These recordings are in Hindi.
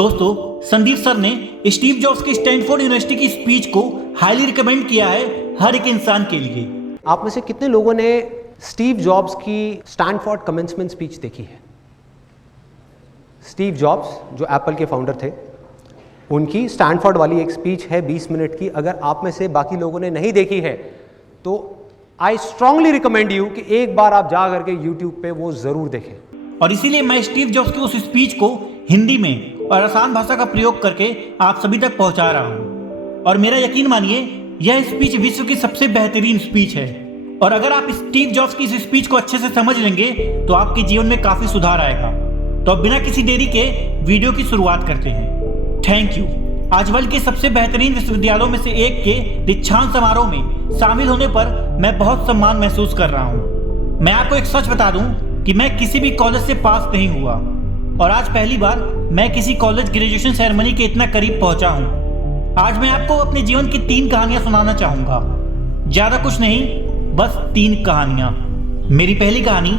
दोस्तों, संदीप सर ने स्टीव जॉब्स की स्टैनफोर्ड यूनिवर्सिटी की स्पीच को हाईली रिकमेंड किया है हर एक इंसान के लिए। आप में से कितने लोगों ने स्टीव जॉब्स की स्टैनफोर्ड कमेंसमेंट स्पीच देखी है? स्टीव जॉब्स जो एप्पल के फाउंडर थे, उनकी स्टैनफोर्ड वाली एक स्पीच है 20 मिनट की। अगर आप में से बाकी लोगों ने नहीं देखी है तो आई स्ट्रांगली रिकमेंड यू कि एक बार आप जा करके यूट्यूब पे वो जरूर देखें। और इसीलिए मैं स्टीव जॉब्स की उस स्पीच को हिंदी में और आसान भाषा का प्रयोग करके आप सभी तक पहुंचा रहा हूं। और मेरा यकीन मानिए, यह स्पीच विश्व की सबसे बेहतरीन स्पीच है। और अगर आप स्टीव जॉब्स की इस स्पीच को अच्छे से समझ लेंगे तो आपके जीवन में काफी सुधार आएगा। तो अब बिना किसी देरी के वीडियो की शुरुआत करते हैं। Thank you. आज वर्ल्ड के सबसे बेहतरीन विश्वविद्यालयों में से एक के दीक्षांत समारोह में शामिल होने पर मैं बहुत सम्मान महसूस कर रहा हूँ। मैं आपको एक सच बता दूं कि मैं किसी भी कॉलेज से पास नहीं हुआ और आज पहली बार मैं किसी कॉलेज ग्रेजुएशन सेरेमनी के इतना करीब पहुंचा हूं। आज मैं आपको अपने जीवन की 3 कहानियां सुनाना चाहूंगा। ज्यादा कुछ नहीं, बस 3 कहानियां। मेरी पहली कहानी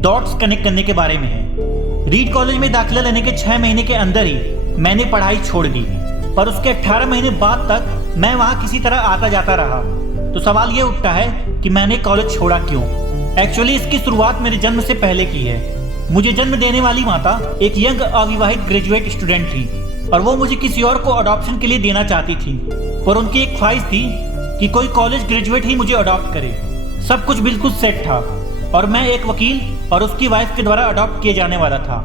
डॉट्स कनेक्ट करने के बारे में है। रीड कॉलेज में दाखिला लेने के 6 महीने के अंदर ही मैंने पढ़ाई छोड़ दी, पर उसके 18 महीने बाद तक मैं वहां किसी तरह आता जाता रहा। तो सवाल ये उठता है कि मैंने कॉलेज छोड़ा क्यों? एक्चुअली इसकी शुरुआत मेरे जन्म से पहले की है। मुझे जन्म देने वाली माता एक यंग अविवाहित ग्रेजुएट स्टूडेंट थी और वो मुझे किसी और को अडॉप्शन के लिए देना चाहती थी, पर उनकी एक ख्वाहिश थी कि कोई कॉलेज ग्रेजुएट ही मुझे अडॉप्ट करे। सब कुछ बिल्कुल सेट था और मैं एक वकील और उसकी वाइफ के द्वारा अडॉप्ट किए जाने वाला था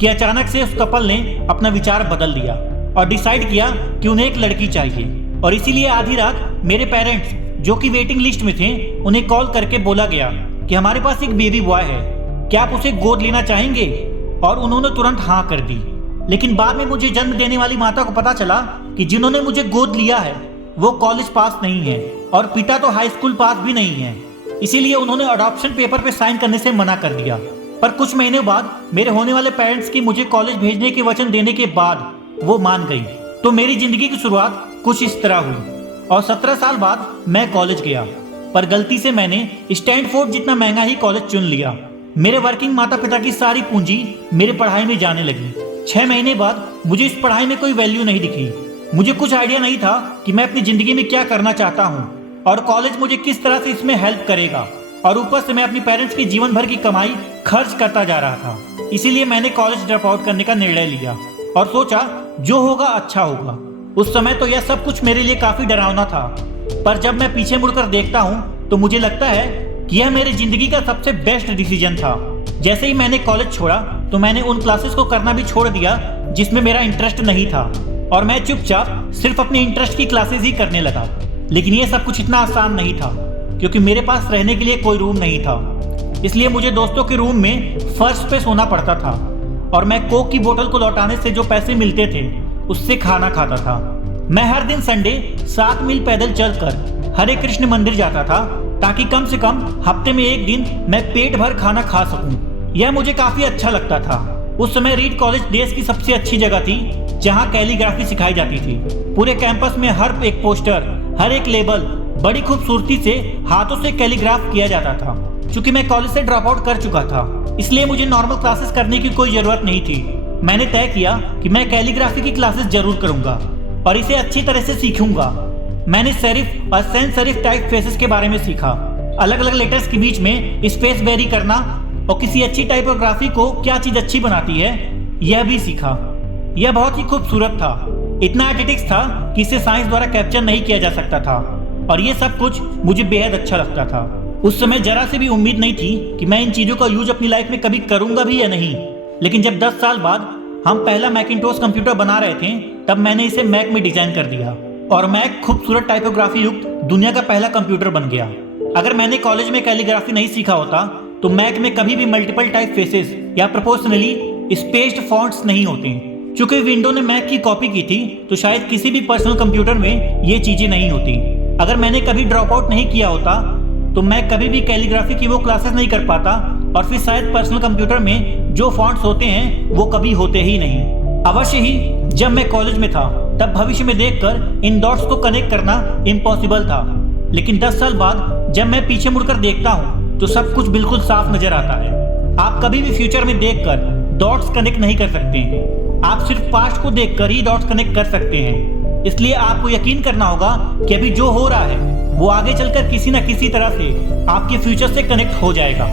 कि अचानक से उस कपल ने अपना विचार बदल दिया और डिसाइड किया कि उन्हें एक लड़की चाहिए। और इसीलिए आधी रात मेरे पेरेंट्स, जो कि वेटिंग लिस्ट में थे, उन्हें कॉल करके बोला गया कि हमारे पास एक बेबी बॉय है, क्या आप उसे गोद लेना चाहेंगे? और उन्होंने तुरंत हाँ कर दी। लेकिन बाद में मुझे जन्म देने वाली माता को पता चला कि जिन्होंने मुझे गोद लिया है वो कॉलेज पास नहीं है और पिता तो हाई स्कूल पास भी नहीं है। इसीलिए उन्होंने अडॉप्शन पेपर पे साइन करने से मना कर दिया। पर कुछ महीने बाद मेरे होने वाले पेरेंट्स की मुझे कॉलेज भेजने के वचन देने के बाद वो मान गई। तो मेरी जिंदगी की शुरुआत कुछ इस तरह हुई और 17 साल बाद मैं कॉलेज गया, पर गलती से मैंने स्टैनफोर्ड जितना महंगा ही कॉलेज चुन लिया। मेरे वर्किंग माता पिता की सारी पूंजी मेरे पढ़ाई में जाने लगी। 6 महीने बाद मुझे इस पढ़ाई में कोई वैल्यू नहीं दिखी। मुझे कुछ आइडिया नहीं था कि मैं अपनी जिंदगी में क्या करना चाहता हूँ और कॉलेज मुझे किस तरह से इसमें हेल्प करेगा। और ऊपर से मैं अपनी पेरेंट्स की जीवन भर की कमाई खर्च करता जा रहा था। इसीलिए मैंने कॉलेज ड्रॉप आउट करने का निर्णय लिया और सोचा जो होगा अच्छा होगा। उस समय तो यह सब कुछ मेरे लिए काफी डरावना था, पर जब मैं पीछे मुड़कर देखता हूँ तो मुझे लगता है कि यह मेरी जिंदगी का सबसे बेस्ट डिसीजन था। जैसे ही मैंने कॉलेज छोड़ा तो मैंने उन क्लासेस को करना भी छोड़ दिया जिसमें मेरा इंटरेस्ट नहीं था और मैं चुपचाप सिर्फ अपने इंटरेस्ट की क्लासेस ही करने लगा। लेकिन यह सब कुछ इतना आसान नहीं था क्योंकि मेरे पास रहने के लिए कोई रूम नहीं था। इसलिए मुझे दोस्तों के रूम में फर्श पे सोना पड़ता था और मैं कोक की बोतल को लौटाने से जो पैसे मिलते थे उससे खाना खाता था। मैं हर दिन संडे 7 मील पैदल चलकर हरे कृष्ण मंदिर जाता था ताकि कम से कम हफ्ते में एक दिन मैं पेट भर खाना खा सकूं। यह मुझे काफी अच्छा लगता था। उस समय रीड कॉलेज देश की सबसे अच्छी जगह थी जहां कैलीग्राफी सिखाई जाती थी। पूरे कैंपस में हर एक पोस्टर, हर एक लेबल बड़ी खूबसूरती से हाथों से कैलीग्राफ किया जाता था। चूंकि मैं कॉलेज से ड्रॉप आउट कर चुका था, इसलिए मुझे नॉर्मल क्लासेस करने की कोई जरूरत नहीं थी। मैंने तय किया कि मैं कैलीग्राफी की क्लासेस जरूर करूंगा और इसे अच्छी तरह से सीखूंगा। मैंने सेरिफ और सैंस सेरिफ टाइप फेसेस के बारे में सीखा, अलग अलग लेटर्स के बीच में स्पेस वेरी करना और किसी अच्छी टाइपोग्राफी को क्या चीज अच्छी बनाती है यह भी सीखा। यह बहुत ही खूबसूरत था, इतना एथलेटिक्स था कि इसे साइंस द्वारा कैप्चर नहीं किया जा सकता था और यह सब कुछ मुझे बेहद अच्छा लगता था। उस समय जरा से भी उम्मीद नहीं थी कि मैं इन चीजों का यूज अपनी लाइफ में कभी करूंगा भी या नहीं। लेकिन जब 10 साल बाद हम पहला मैकिंटोश कंप्यूटर बना रहे थे तब मैंने इसे मैक में डिजाइन कर दिया और मैक खूबसूरत टाइपोग्राफी युक्त दुनिया का पहला कंप्यूटर बन गया। अगर मैंने कॉलेज में कैलीग्राफी नहीं सीखा होता तो मैक में कभी भी मल्टीपल टाइप फेसेस या प्रोपोर्शनली स्पेस्ड फॉन्ट्स नहीं होते। चूंकि विंडो ने मैक की कॉपी की थी तो शायद किसी भी पर्सनल कंप्यूटर में ये चीजें नहीं होती। अगर मैंने कभी ड्रॉप आउट नहीं किया होता तो मैं कभी भी कैलीग्राफी की वो क्लासेस नहीं कर पाता और फिर शायद पर्सनल कंप्यूटर में जो फॉन्ट्स होते हैं वो कभी होते ही नहीं। अवश्य ही जब मैं कॉलेज में था तब भविष्य में देखकर इन डॉट्स को कनेक्ट करना इम्पॉसिबल था। लेकिन 10 साल बाद जब मैं पीछे मुड़कर देखता हूँ तो सब कुछ बिल्कुल साफ नजर आता है। आप कभी भी फ्यूचर में देखकर डॉट्स कनेक्ट नहीं कर सकते। आप सिर्फ पास्ट को देखकर ही डॉट्स कनेक्ट कर सकते हैं। इसलिए आपको यकीन करना होगा कि अभी जो हो रहा है वो आगे चलकर किसी न किसी तरह से आपके फ्यूचर से कनेक्ट हो जाएगा।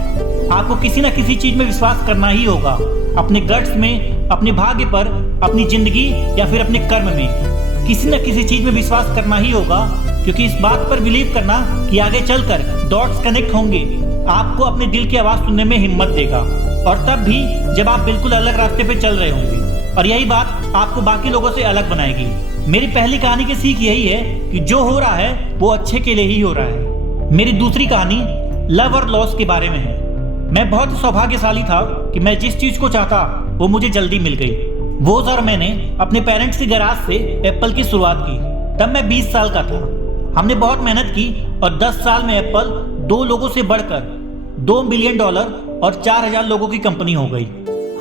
आपको किसी न किसी चीज में विश्वास करना ही होगा, अपने गट्स में, अपने भाग्य पर, अपनी जिंदगी या फिर अपने कर्म में। किसी न किसी चीज में विश्वास करना ही होगा, क्योंकि इस बात पर बिलीव करना कि आगे चलकर डॉट्स कनेक्ट होंगे आपको अपने दिल की आवाज सुनने में हिम्मत देगा, और तब भी जब आप बिल्कुल अलग रास्ते पे चल रहे होंगे। और यही बात आपको बाकी लोगों से अलग बनाएगी। मेरी पहली कहानी की सीख यही है कि जो हो रहा है वो अच्छे के लिए ही हो रहा है। मेरी दूसरी कहानी लव और लॉस के बारे में है। मैं बहुत सौभाग्यशाली था कि मैं जिस चीज को चाहता वो मुझे जल्दी मिल गई। वो और मैंने अपने पेरेंट्स के गैराज से एप्पल की शुरुआत की। तब मैं 20 साल का था। हमने बहुत मेहनत की और 10 साल में एप्पल 2 लोगों से बढ़कर $2 बिलियन और 4000 लोगों की कंपनी हो गई।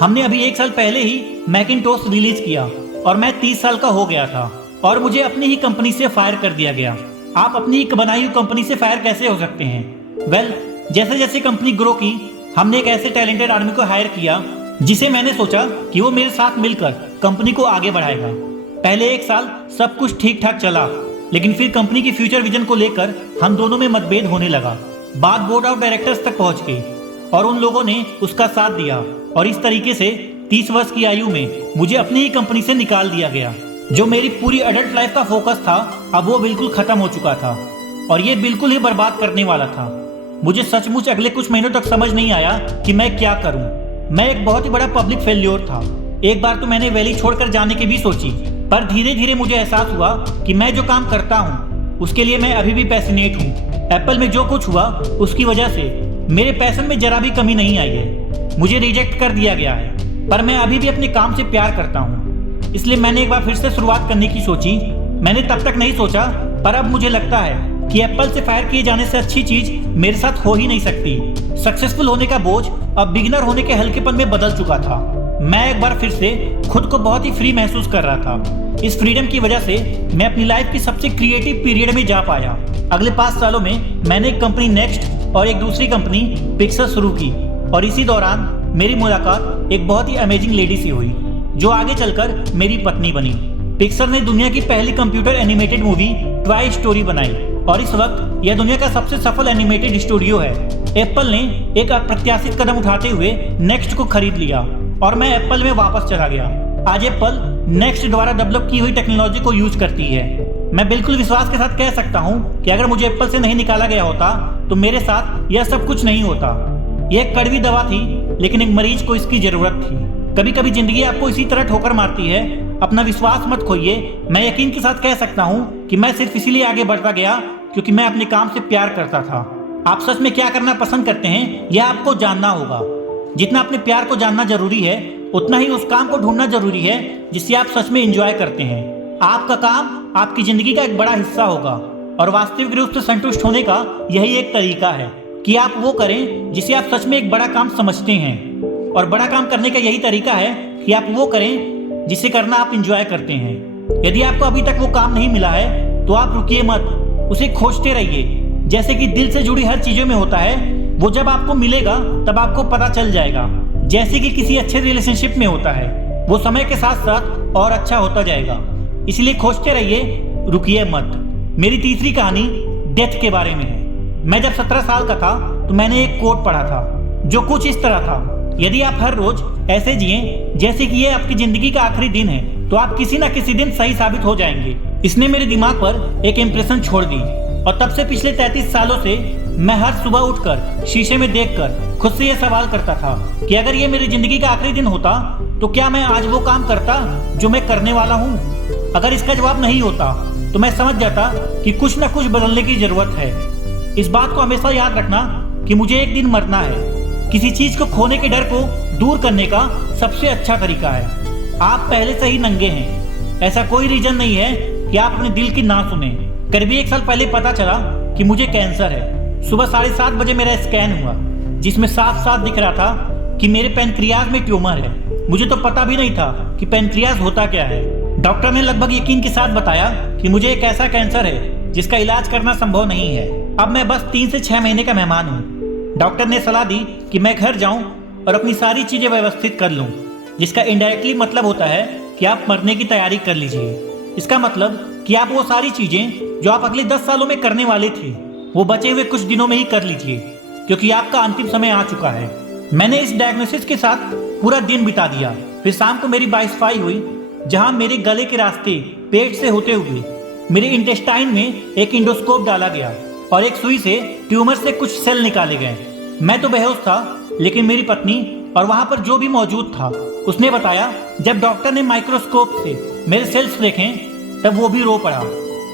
हमने अभी 1 साल पहले ही मैकिंटोश रिलीज किया और मैं 30 साल का हो गया था और मुझे अपनी ही कंपनी से फायर कर दिया गया। आप अपनी ही बनाई हुई कंपनी से फायर कैसे हो सकते हैं? वेल, जैसे जैसे कंपनी ग्रो की, हमने एक ऐसे टैलेंटेड आदमी को हायर किया जिसे मैंने सोचा कि वो मेरे साथ मिलकर कंपनी को आगे बढ़ाएगा। पहले 1 साल सब कुछ ठीक ठाक चला, लेकिन फिर कंपनी की फ्यूचर विजन को लेकर हम दोनों में मतभेद होने लगा। बात बोर्ड ऑफ डायरेक्टर्स तक पहुंच गई और उन लोगों ने उसका साथ दिया और इस तरीके से 30 वर्ष की आयु में मुझे अपनी ही कंपनी से निकाल दिया गया। जो मेरी पूरी एडल्ट लाइफ का फोकस था, अब वो बिल्कुल खत्म हो चुका था और ये बिल्कुल ही बर्बाद करने वाला था। मुझे सचमुच अगले कुछ महीनों तक समझ नहीं आया कि मैं क्या करूं। मैं एक बहुत ही बड़ा पब्लिक फेल्योर था। एक बार तो मैंने वैली छोड़कर जाने की भी सोची, पर धीरे धीरे मुझे एहसास हुआ कि मैं जो काम करता हूं उसके लिए मैं अभी भी पैशनेट हूं। एप्पल में जो कुछ हुआ उसकी वजह से मेरे पैशन में जरा भी कमी नहीं आई है। मुझे रिजेक्ट कर दिया गया है, पर मैं अभी भी अपने काम से प्यार करता हूं। इसलिए मैंने एक बार फिर से शुरुआत करने की सोची। मैंने तब तक नहीं सोचा, पर अब मुझे लगता है कि एप्पल से फायर किए जाने से अच्छी चीज मेरे साथ हो ही नहीं सकती। सक्सेसफुल होने का बोझ अब बिगिनर होने के हल्केपन में बदल चुका था। मैं एक बार फिर से खुद को बहुत ही फ्री महसूस कर रहा था। इस फ्रीडम की वजह से मैं अपनी लाइफ की सबसे क्रिएटिव पीरियड में जा पाया। अगले 5 सालों में मैंने एक कंपनी नेक्स्ट और एक दूसरी कंपनी पिक्सर शुरू की और इसी दौरान मेरी मुलाकात एक बहुत ही अमेजिंग लेडी से हुई जो आगे चलकर मेरी पत्नी बनी। पिक्सर ने दुनिया की पहली computer animated movie toy story बनाई और इस वक्त यह दुनिया का सबसे सफल एनिमेटेड स्टूडियो है। एप्पल ने एक अप्रत्याशित कदम उठाते हुए नेक्स्ट को खरीद लिया और मैं एप्पल में वापस चला गया। आज एप्पल नेक्स्ट द्वारा डेवलप की हुई टेक्नोलॉजी को यूज करती है। मैं बिल्कुल विश्वास के साथ कह सकता हूँ कि अगर मुझे एप्पल से नहीं निकाला गया होता तो मेरे साथ यह सब कुछ नहीं होता। यह एक कड़वी दवा थी, लेकिन एक मरीज को इसकी जरूरत थी। कभी कभी जिंदगी आपको इसी तरह ठोकर मारती है। अपना विश्वास मत खोइए। मैं यकीन के साथ कह सकता हूँ कि मैं सिर्फ इसीलिए आगे बढ़ता गया क्योंकि मैं अपने काम से प्यार करता था। आप सच में क्या करना पसंद करते हैं यह आपको जानना होगा। जितना अपने प्यार को जानना जरूरी है, उतना ही उस काम को ढूंढना जरूरी है जिसे आप सच में एंजॉय करते हैं। आपका काम आपकी जिंदगी का एक बड़ा हिस्सा होगा और वास्तविक रूप से संतुष्ट होने का यही एक तरीका है कि आप वो करें जिसे आप सच में एक बड़ा काम समझते हैं। और बड़ा काम करने का यही तरीका है कि आप वो करें जिसे करना आप एंजॉय करते हैं। यदि आपको अभी तक वो काम नहीं मिला है तो आप रुकिए मत, उसे खोजते रहिए। जैसे कि दिल से जुड़ी हर चीजों में होता है, वो जब आपको मिलेगा तब आपको पता चल जाएगा। जैसे कि किसी अच्छे रिलेशनशिप में होता है, वो समय के साथ साथ और अच्छा होता जाएगा। इसलिए खोजते रहिए, रुकिए मत। मेरी तीसरी कहानी डेथ के बारे में है। मैं जब 17 साल का था तो मैंने एक कोट पढ़ा था जो कुछ इस तरह था, यदि आप हर रोज ऐसे जिए जैसे कि ये आपकी जिंदगी का आखिरी दिन है तो आप किसी न किसी दिन सही साबित हो जाएंगे। इसने मेरे दिमाग पर एक इम्प्रेशन छोड़ दी और तब से पिछले 33 सालों से मैं हर सुबह उठकर शीशे में देखकर खुद से यह सवाल करता था कि अगर ये मेरी जिंदगी का आखिरी दिन होता तो क्या मैं आज वो काम करता जो मैं करने वाला हूँ। अगर इसका जवाब नहीं होता तो मैं समझ जाता कि कुछ न कुछ बदलने की जरूरत है। इस बात को हमेशा याद रखना कि मुझे एक दिन मरना है। किसी चीज को खोने के डर को दूर करने का सबसे अच्छा तरीका है आप पहले से ही नंगे हैं। ऐसा कोई रीजन नहीं है कि आप अपने दिल की ना सुने। करीब 1 साल पहले पता चला कि मुझे कैंसर है। सुबह 7:30 बजे मेरा स्कैन हुआ जिसमें साफ साफ दिख रहा था कि मेरे पैनक्रियाज में ट्यूमर है। मुझे तो पता भी नहीं था कि पैनक्रियाज होता क्या है। डॉक्टर ने लगभग यकीन के साथ बताया कि मुझे एक ऐसा कैंसर है जिसका इलाज करना संभव नहीं है। अब मैं बस 3 से 6 महीने का मेहमान हूँ। डॉक्टर ने सलाह दी कि मैं घर जाऊं और अपनी सारी चीजें व्यवस्थित कर लूं। जिसका इनडायरेक्टली मतलब होता है कि आप मरने की तैयारी कर लीजिए। इसका मतलब कि आप वो सारी चीजें जो आप अगले 10 सालों में करने वाले थे वो बचे हुए कुछ दिनों में ही कर लीजिए, क्योंकि आपका अंतिम समय आ चुका है। मैंने इस डायग्नोसिस के साथ पूरा दिन बिता दिया। फिर शाम को मेरी बायोप्सी हुई, जहां मेरे गले के रास्ते पेट से होते हुए मेरे इंटेस्टाइन में एक इंडोस्कोप डाला गया और एक सुई से ट्यूमर से कुछ सेल निकाले गए। मैं तो बेहोश था, लेकिन मेरी पत्नी और वहां पर जो भी मौजूद था उसने बताया, जब डॉक्टर ने माइक्रोस्कोप से मेरे सेल्स देखे तब वो भी रो पड़ा,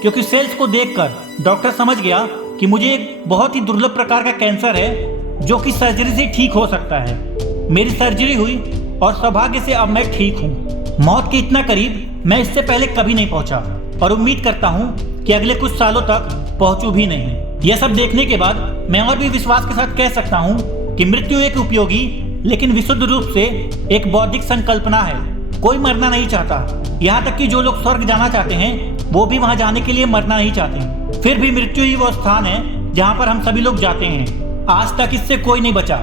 क्योंकि सेल्स को देखकर डॉक्टर समझ गया कि मुझे एक बहुत ही दुर्लभ प्रकार का कैंसर है जो कि सर्जरी से ठीक हो सकता है। मेरी सर्जरी हुई और सौभाग्य से अब मैं ठीक हूँ। मौत के इतना करीब मैं इससे पहले कभी नहीं पहुंचा और उम्मीद करता हूँ कि अगले कुछ सालों तक पहुंचूं भी नहीं। यह सब देखने के बाद मैं और भी विश्वास के साथ कह सकता हूँ कि मृत्यु एक उपयोगी लेकिन विशुद्ध रूप से एक बौद्धिक संकल्पना है। कोई मरना नहीं चाहता, यहाँ तक कि जो लोग स्वर्ग जाना चाहते हैं वो भी वहाँ जाने के लिए मरना नहीं चाहते। फिर भी मृत्यु ही वो स्थान है जहाँ पर हम सभी लोग जाते हैं। आज तक इससे कोई नहीं बचा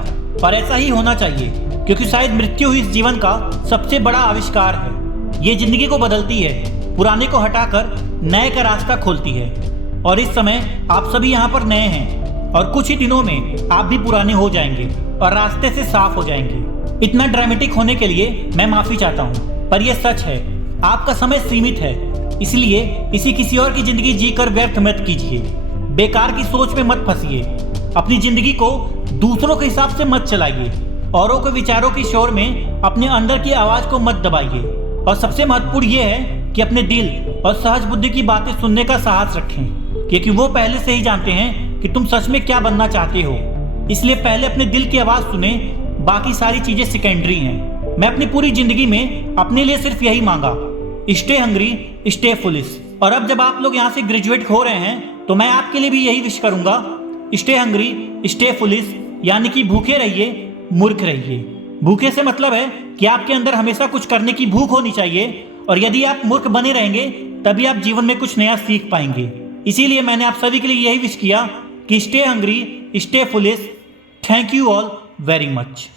और ऐसा ही होना चाहिए, क्योंकि शायद मृत्यु ही इस जीवन का सबसे बड़ा आविष्कार है। ये जिंदगी को बदलती है, पुराने को हटाकर नए का रास्ता खोलती है। और इस समय आप सभी यहाँ पर नए हैं और कुछ ही दिनों में आप भी पुराने हो जाएंगे और रास्ते से साफ हो जाएंगे। इतना ड्रामेटिक होने के लिए मैं माफी चाहता हूँ, पर यह सच है। आपका समय सीमित है, इसलिए इसी किसी और की जिंदगी जीकर व्यर्थ मत कीजिए। बेकार की सोच में मत फंसिए। अपनी जिंदगी को दूसरों के हिसाब से मत चलाइए। औरों के विचारों की शोर में अपने अंदर की आवाज को मत दबाइए। और सबसे महत्वपूर्ण यह है कि अपने दिल और सहज बुद्धि की बातें सुनने का साहस रखें, क्योंकि वो पहले से ही जानते हैं कि तुम सच में क्या बनना चाहते हो। इसलिए पहले अपने दिल की आवाज सुने, बाकी सारी चीजें सेकेंडरी हैं। मैं अपनी पूरी जिंदगी में अपने लिए सिर्फ यही मांगा, स्टे हंग्री, स्टे फुलिश। और अब जब आप लोग यहाँ से ग्रेजुएट हो रहे हैं तो मैं आपके लिए भी यही विश करूंगा, स्टे हंग्री, स्टे फुलिश, यानी कि भूखे रहिए, मूर्ख रहिए। भूखे से मतलब है कि आपके अंदर हमेशा कुछ करने की भूख होनी चाहिए, और यदि आप मूर्ख बने रहेंगे तभी आप जीवन में कुछ नया सीख पाएंगे। इसीलिए मैंने आप सभी के लिए यही विश किया कि stay hungry, stay foolish. Thank you all very much.